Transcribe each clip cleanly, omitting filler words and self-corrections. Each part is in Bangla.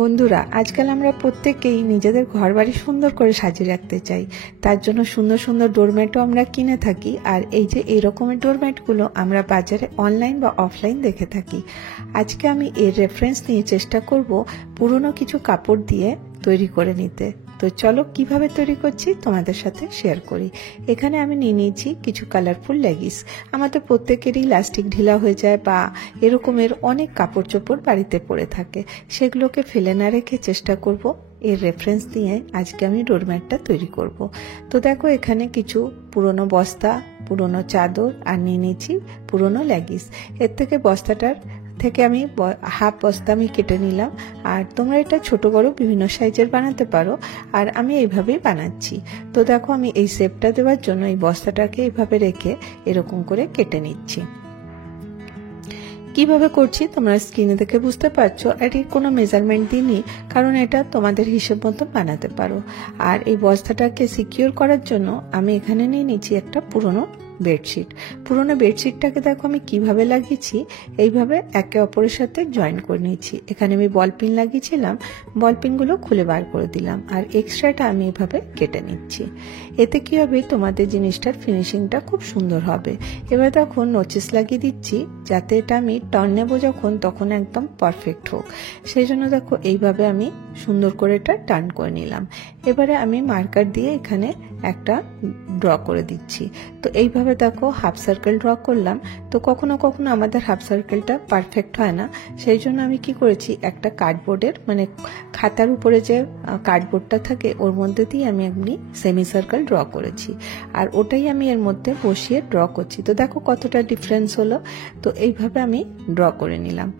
বন্ধুরা, আজকাল আমরা প্রত্যেকেই নিজেদের ঘরবাড়ি সুন্দর করে সাজিয়ে রাখতে চাই। তার জন্য সুন্দর সুন্দর ডোরম্যাটও আমরা কিনে থাকি। আর এই যে এই রকমের ডোরম্যাটগুলো আমরা বাজারে অনলাইন বা অফলাইন দেখে থাকি। আজকে আমি এর রেফারেন্স নিয়ে চেষ্টা করব পুরনো কিছু কাপড় দিয়ে তৈরি করে নিতে। তো চলো কিভাবে তৈরি করছি তোমাদের সাথে শেয়ার করি। এখানে আমি নিয়ে নিয়েছি কিছু কালারফুল লেগিংস। আমাদের প্রত্যেকেরই ইলাস্টিক ঢিলা হয়ে যায় বা এরকমের অনেক কাপড় চোপড় বাড়িতে পড়ে থাকে, সেগুলোকে ফেলে না রেখে চেষ্টা করব এর রেফারেন্স দিয়ে আজকে আমি ডোরম্যাটটা তৈরি করব। তো দেখো এখানে কিছু পুরনো বস্তা, পুরনো চাদর আর নিয়ে নিয়েছি পুরনো লেগিংস। এর থেকে বস্তাটার থেকে আমি হাফ বস্তা আমি কেটে নিলাম। আর তোমরা এটা ছোট বড় বিভিন্ন সাইজের বানাতে পারো, আর আমি এইভাবেই বানাচ্ছি। তো দেখো আমি এই শেপটা দেওয়ার জন্য এই বস্তাটাকে এইভাবে রেখে এরকম করে কেটে নিচ্ছি। কিভাবে করছি তোমরা স্ক্রিনে দেখে বুঝতে পারছো। এটি কোনো মেজারমেন্ট দিইনি, কারণ এটা তোমাদের হিসেব মতো বানাতে পারো। আর এই বস্তাটাকে সিকিউর করার জন্য আমি এখানে নিয়ে নিচ্ছি একটা পুরনো বেডশিট। পুরোনো বেডশিটটাকে দেখো আমি কিভাবে লাগিয়েছি, এইভাবে একে অপরের সাথে জয়েন করে নিয়েছি। এখানে আমি বল পিন লাগিয়েছিলাম, বল পিনগুলো খুলে বার করে দিলাম, আর এক্সট্রাটা আমি এভাবে কেটে নিচ্ছি। এতে কি হবে, তোমাদের জিনিসটার ফিনিশিংটা খুব সুন্দর হবে। এবার দেখো নোচিস লাগিয়ে দিচ্ছি, যাতে এটা আমি টার্ন নেব যখন তখন একদম পারফেক্ট হোক। সেই জন্য দেখো এইভাবে আমি সুন্দর করে এটা টার্ন করে নিলাম। এবারে আমি মার্কার দিয়ে এখানে একটা ড্র করে দিচ্ছি। তো এইভাবে দেখো হাফ সার্কেল ড্র করলাম। তো কখনো কখনো আমাদের হাফ সার্কেলটা পারফেক্ট হয় না, সেই জন্য আমি কি করেছি, একটা কার্ডবোর্ডের মানে খাতার উপরে যে কার্ডবোর্ডটা থাকে ওর মধ্যে দিয়ে আমি এমনি সেমি সার্কেল ড্র করেছি, আর ওটাই আমি এর মধ্যে বসিয়ে ড্র করছি। তো দেখো কতটা ডিফারেন্স হলো। তো এইভাবে আমি ড্র করে নিলাম।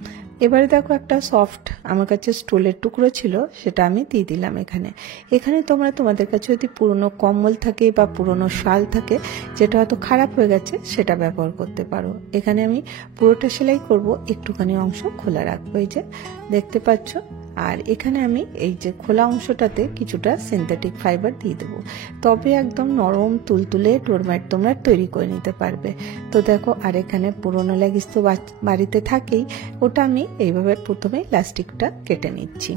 এবারে দেখো একটা সফট আমার কাছে স্টোলের টুকরো ছিল, সেটা আমি দিয়ে দিলাম এখানে। এখানে তোমরা তোমাদের কাছে যদি পুরনো কম্বল থাকে বা পুরনো শাল থাকে যেটা হয়তো খারাপ হয়ে গেছে, সেটা ব্যবহার করতে পারো। এখানে আমি পুরোটা সেলাই করব, একটুখানি অংশ খোলা রাখবো, এই যে দেখতে পাচ্ছ। আর এখানে আমি এই যে খোলা অংশটাতে কিছুটা সিনথেটিক ফাইবার দিয়ে দেবো, তবে একদম নরম তুলতুলে ডোরম্যাট তোমরা তৈরি করে নিতে পারবে। তো দেখো, আর এখানে পুরোনো লেগিংস তো বাড়িতে থাকেই, ওটা আমি এইভাবে প্রথমে ইলাস্টিকটা কেটে নিচ্ছি।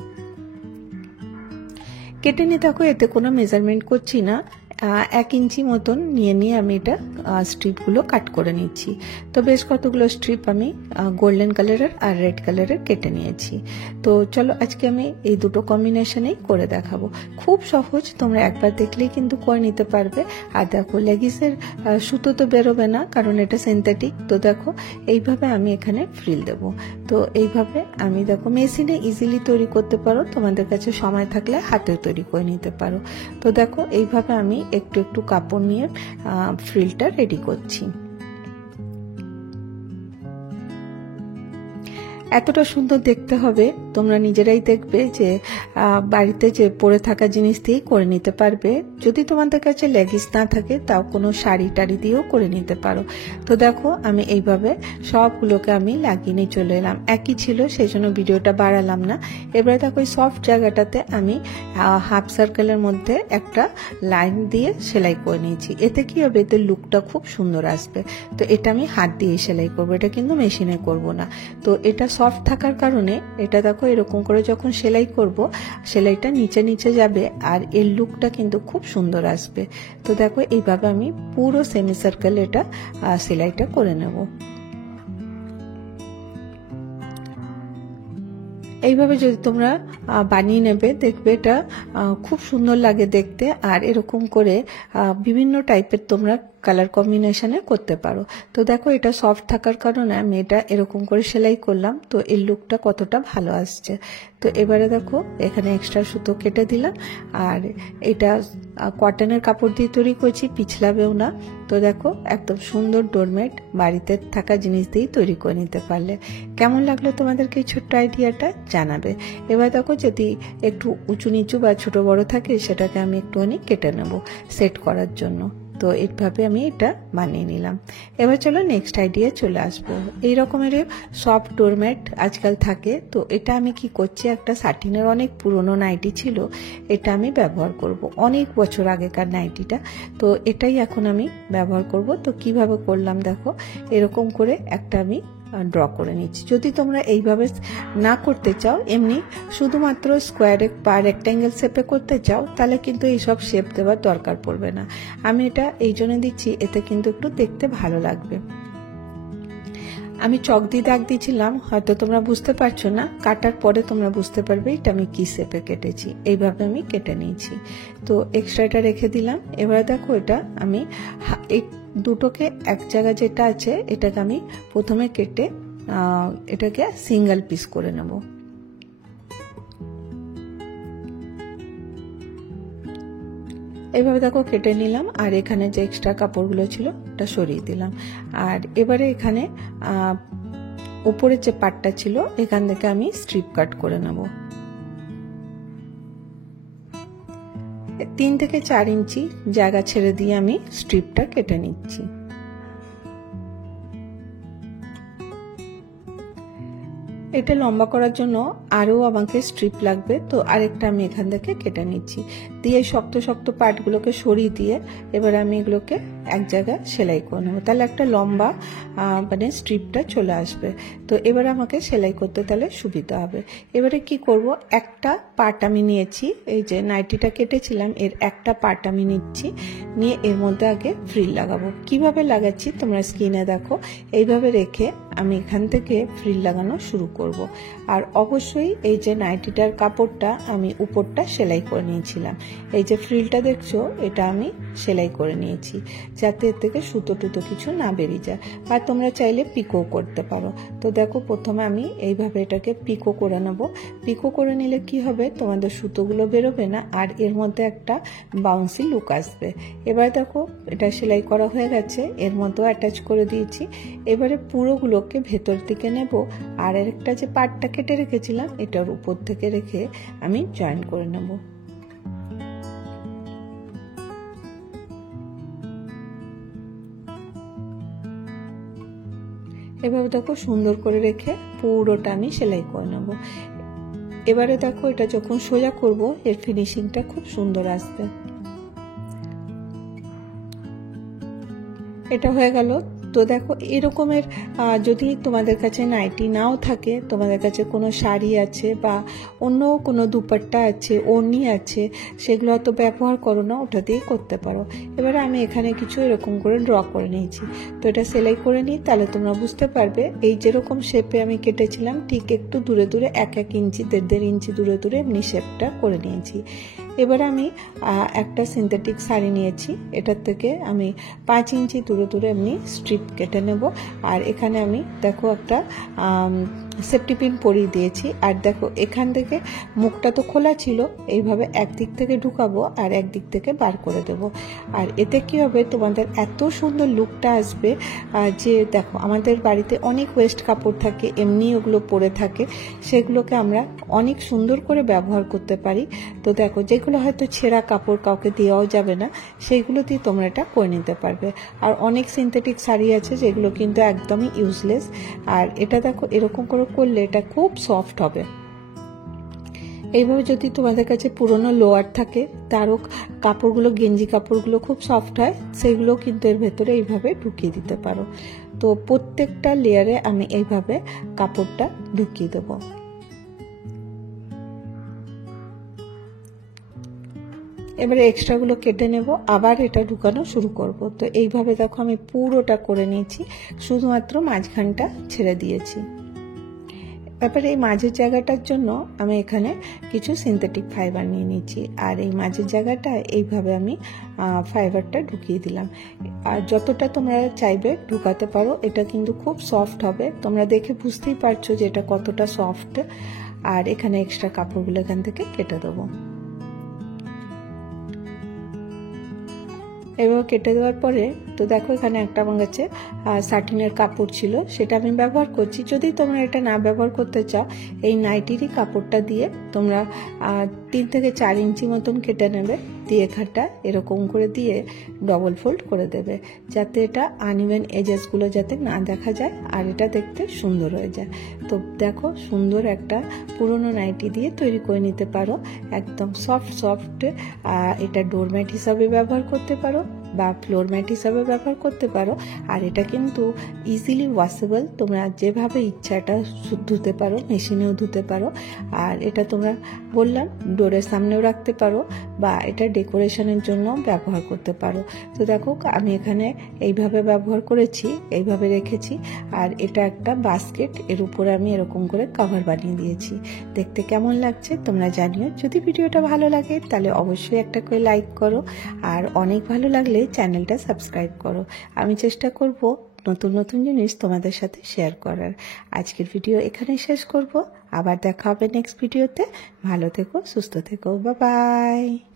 কেটে নিয়ে দেখো এতে কোনো মেজারমেন্ট করছি না, 1 ইঞ্চি মতন নিয়ে আমি এটা স্ট্রিপগুলো কাট করে নিচ্ছি। তো বেশ কতগুলো স্ট্রিপ আমি গোল্ডেন কালারের আর রেড কালারের কেটে নিয়েছি। তো চলো আজকে আমি এই দুটো কম্বিনেশনেই করে দেখাবো। খুব সহজ, তোমরা একবার দেখলেই কিন্তু করে নিতে পারবে। আর দেখো লেগিংসের সুতো তো বেরোবে না, কারণ এটা সিনথেটিক। তো দেখো এইভাবে আমি এখানে ফ্রিল দেব। তো এইভাবে আমি দেখো মেশিনে ইজিলি তৈরি করতে পারো, তোমাদের কাছে সময় থাকলে হাতেও তৈরি করে নিতে পারো। তো দেখো এইভাবে আমি একটু একটু কাপড় নিয়ে ফ্রিলটা রেডি করছি। এতটা সুন্দর দেখতে হবে, তোমরা নিজেরাই দেখবে যে বাড়িতে যে পরে থাকা জিনিস দিয়েই করে নিতে পারবে। যদি তোমাদের কাছে লেগিংস না থাকে তাও কোনো শাড়ি টাড়ি দিয়েও করে নিতে পারো। তো দেখো আমি এইভাবে সবগুলোকে আমি লাগিয়ে নিয়ে চলে এলাম। একই ছিল, সেই জন্য ভিডিওটা বাড়ালাম না। এবারে দেখো ওই সফট জায়গাটাতে আমি হাফ সার্কেলের মধ্যে একটা লাইন দিয়ে সেলাই করে নিয়েছি। এতে কি হবে, এতে লুকটা খুব সুন্দর আসবে। তো এটা আমি হাত দিয়ে সেলাই করবো, এটা কিন্তু মেশিনে করব না। তো এটা সফট থাকার কারণে এটা দেখো এরকম করে যখন সেলাই করব, সেলাইটা নিচে নিচে যাবে আর এর লুকটা কিন্তু খুব সুন্দর আসবে। তো দেখো এইভাবে আমি পুরো সেমি সার্কেল এটা সেলাইটা করে নেব। এইভাবে যদি তোমরা বানিয়ে নেবে, দেখবে এটা খুব সুন্দর লাগে দেখতে। আর এরকম করে বিভিন্ন টাইপের তোমরা কালার কম্বিনেশনে করতে পারো। তো দেখো এটা সফট থাকার কারণে আমি এটা এরকম করে সেলাই করলাম। তো এর লুকটা কতটা ভালো আসছে। তো এবারে দেখো এখানে এক্সট্রা সুতো কেটে দিলাম। আর এটা কটনের কাপড় দিয়ে তৈরি করছি, পিছলাবেও না। তো দেখো একদম সুন্দর ডোরম্যাট বাড়িতে থাকা জিনিস দিয়েই তৈরি করে নিতে পারলে। কেমন লাগলো তোমাদেরকে এই ছোট্ট আইডিয়াটা জানাবে। এবার দেখো যদি একটু উঁচু নিচু বা ছোট বড় থাকে, সেটাকে আমি একটুখানি কেটে নেব সেট করার জন্য। তো এইভাবে আমি এটা বানিয়ে নিলাম। এবার চলো নেক্সট আইডিয়া চলে আসবো। এই রকমের সফট ডোরম্যাট আজকাল থাকে। তো এটা আমি কি করছি, একটা সাটিনের অনেক পুরনো নাইটি ছিল, এটা আমি ব্যবহার করব। অনেক বছর আগেকার নাইটিটা, তো এটাই এখন আমি ব্যবহার করব। তো কিভাবে করলাম দেখো, এরকম করে একটা আমি ড্র করে নিচ্ছি। যদি তোমরা এইভাবে না করতে চাও, এমনি শুধুমাত্র স্কোয়ারে বা রেক্ট্যাঙ্গেল শেপে করতে চাও, তাহলে কিন্তু এইসব শেপ দেওয়ার দরকার পড়বে না। আমি এটা এই জন্য দিচ্ছি, এতে কিন্তু একটু দেখতে ভালো লাগবে। আমি চক দিয়ে দাগ দিয়েছিলাম, হয়তো তোমরা বুঝতে পারছো না, কাটার পরে তোমরা বুঝতে পারবে এটা আমি কি শেপে কেটেছি। এইভাবে আমি কেটে নিয়েছি। তো এক্সট্রাটা রেখে দিলাম। এবার দেখো এটা আমি এই দুটোকে এক জায়গা যেটা আছে এটাকে আমি প্রথমে কেটে এটাকে সিঙ্গেল পিস করে নেব। এইভাবে দেখো কেটে নিলাম, আর এখানে যে এক্সট্রা কাপড়গুলো ছিল ওটা সরিয়ে দিলাম। আর এবারে এখানে উপরের যে পাটটা ছিল এখান থেকে আমি স্ট্রিপ কাট করে নেব। 3 থেকে 4 ইঞ্চি জায়গা ছেড়ে দিয়ে আমি স্ট্রিপটা কেটে নিচ্ছি। এটা লম্বা করার জন্য আরও আমাকে স্ট্রিপ লাগবে, তো আরেকটা আমি এখান থেকে কেটে নিচ্ছি। দিয়ে শক্ত শক্ত পার্টগুলোকে সরিয়ে দিয়ে এবার আমি এগুলোকে এক জায়গায় সেলাই করে নেবো, তাহলে একটা লম্বা মানে স্ট্রিপটা চলে আসবে। তো এবার আমাকে সেলাই করতে তাহলে সুবিধা হবে। এবারে কি করব, একটা পার্ট আমি নিয়েছি, এই যে নাইটিটা কেটেছিলাম এর একটা পার্ট আমি নিচ্ছি, নিয়ে এর মধ্যে আগে ফ্রিল লাগাবো। কিভাবে লাগাচ্ছি তোমরা স্ক্রিনে দেখো। এইভাবে রেখে আমি এখান থেকে ফ্রিল লাগানো শুরু করব। আর অবশ্যই এই যে নাইটিটার কাপড়টা আমি উপরটা সেলাই করে নিয়েছিলাম, এই যে ফ্রিলটা দেখছো এটা আমি সেলাই করে নিয়েছি, যাতে এর থেকে সুতো টুতো কিছু না বেরিয়ে যায়। আর তোমরা চাইলে পিকো করতে পারো। তো দেখো প্রথমে আমি এইভাবে এটাকে পিকো করে নেব। পিকো করে নিলে কি হবে, তোমাদের সুতোগুলো বেরোবে না, আর এর মধ্যে একটা বাউন্সি লুক আসবে। এবার দেখো এটা সেলাই করা হয়ে গেছে, এর মধ্যেও অ্যাটাচ করে দিয়েছি। এবারে পুরোগুলোকে ভেতর দিকে নেব, আর একটা যে পার্টটা কেটে রেখেছিলাম এটার উপর থেকে রেখে আমি জয়েন করে নেব। এভাবে দেখো সুন্দর করে রেখে পুরোটা আমি সেলাই করে নেব। এবারে দেখো এটা যখন সোজা করব এর ফিনিশিংটা খুব সুন্দর আসবে। এটা হয়ে গেল। তো দেখো এরকমের যদি তোমাদের কাছে নাইটি নাও থাকে, তোমাদের কাছে কোনো শাড়ি আছে বা অন্য কোনো দুপাট্টা আছে, ওড়নি আছে, সেগুলো হয়তো ব্যবহার করো না, ওটা দিয়ে করতে পারো। এবারে আমি এখানে কিছু এরকম করে ড্র করে নিয়েছি। তো এটা সেলাই করে নিই, তাহলে তোমরা বুঝতে পারবে এই যেরকম শেপে আমি কেটেছিলাম ঠিক একটু দূরে দূরে 1-1 ইঞ্চি 1.5 ইঞ্চি দূরে দূরে এমনি শেপটা করে নিয়েছি। এবার আমি একটা সিনথেটিক শাড়ি নিয়েছি, এটার থেকে আমি 5 ইঞ্চি দূরে দূরে এমনি স্ট্রিপ কেটে নেব। আর এখানে আমি দেখো একটা সেফটি পিন পরিয়ে দিয়েছি। আর দেখো এখান থেকে মুখটা তো খোলা ছিল, এইভাবে একদিক থেকে ঢুকাবো আর একদিক থেকে বার করে দেব। আর এতে কি হবে, তোমাদের এত সুন্দর লুকটা আসবে যে দেখো আমাদের বাড়িতে অনেক ওয়েস্ট কাপড় থাকে, এমনি ওগুলো পরে থাকে, সেগুলোকে আমরা অনেক সুন্দর করে ব্যবহার করতে পারি। তো দেখো যেগুলো হয়তো ছেঁড়া কাপড় কাউকে দেওয়াও যাবে না, সেইগুলো দিয়ে তোমরা এটা করে নিতে পারবে। আর অনেক সিনথেটিক শাড়ি আছে যেগুলো কিন্তু একদমই ইউজলেস। আর এটা দেখো এরকম করে করলে এটা খুব সফট হবে। এইভাবে যদি তোমাদের কাছে পুরনো লোয়ার থাকে, তারও কাপড়গুলো গেঞ্জি কাপড়গুলো খুব সফট হয়, সেগুলো কিন্তু এর ভেতরে এইভাবে ঢুকিয়ে দিতে পারো। তো প্রত্যেকটা লেয়ারে আমি এইভাবে কাপড়টা ঢুকিয়ে দেবো। এবারে এক্সট্রাগুলো কেটে নেব, আবার এটা ঢুকানো শুরু করব। তো এইভাবে দেখো আমি পুরোটা করে নিয়েছি, শুধুমাত্র মাঝখানটা ছেড়ে দিয়েছি। তারপরে এই মাঝের জায়গাটার জন্য আমি এখানে কিছু সিনথেটিক ফাইবার নিয়ে নিচ্ছি, আর এই মাঝের জায়গাটা এইভাবে আমি ফাইবারটা ঢুকিয়ে দিলাম। আর যতটা তোমরা চাইবে ঢুকাতে পারো, এটা কিন্তু খুব সফট হবে, তোমরা দেখে বুঝতেই পারছো যে এটা কতটা সফট। আর এখানে এক্সট্রা কাপড়গুলো এখান থেকে কেটে দেবো। এবার কেটে দেওয়ার পরে তো দেখো এখানে একটা আমার কাছে সাটিনের কাপড় ছিল, সেটা আমি ব্যবহার করছি। যদি তোমরা এটা না ব্যবহার করতে চাও, এই নাইটিরই কাপড়টা দিয়ে তোমরা 3 থেকে 4 ইঞ্চি মতন কেটে নেবে, দিয়ে এখানটা এরকম করে দিয়ে ডবল ফোল্ড করে দেবে, যাতে এটা আনইভেন এজেসগুলো যাতে না দেখা যায় আর এটা দেখতে সুন্দর হয়ে যায়। তো দেখো সুন্দর একটা পুরনো নাইটি দিয়ে তৈরি করে নিতে পারো, একদম সফট। এটা ডোরম্যাট হিসাবে ব্যবহার করতে পারো, বা ফ্লোর ম্যাট হিসাবে ব্যবহার করতে পারো। আর এটা কিন্তু ইজিলি ওয়াশেবল, তোমরা যেভাবে ইচ্ছা এটা ধুতে পারো, মেশিনেও ধুতে পারো। আর এটা তোমরা বললাম ডোরের সামনেও রাখতে পারো বা এটা ডেকোরেশনের জন্য ব্যবহার করতে পারো। তো দেখো আমি এখানে এইভাবে ব্যবহার করেছি, এইভাবে রেখেছি। আর এটা একটা বাস্কেট, এর উপরে আমি এরকম করে কভার বানিয়ে দিয়েছি। দেখতে কেমন লাগছে তোমরা জানিও। যদি ভিডিওটা ভালো লাগে তাহলে অবশ্যই একটা করে লাইক করো, আর অনেক ভালো লাগলে চ্যানেলটা সাবস্ক্রাইব করো। আমি চেষ্টা করব নতুন নতুন জিনিস তোমাদের সাথে শেয়ার করার। আজকের ভিডিও এখানেই শেষ করব, আবার দেখা হবে নেক্সট ভিডিওতে। ভালো থেকো, সুস্থ থেকো, বাই বাই।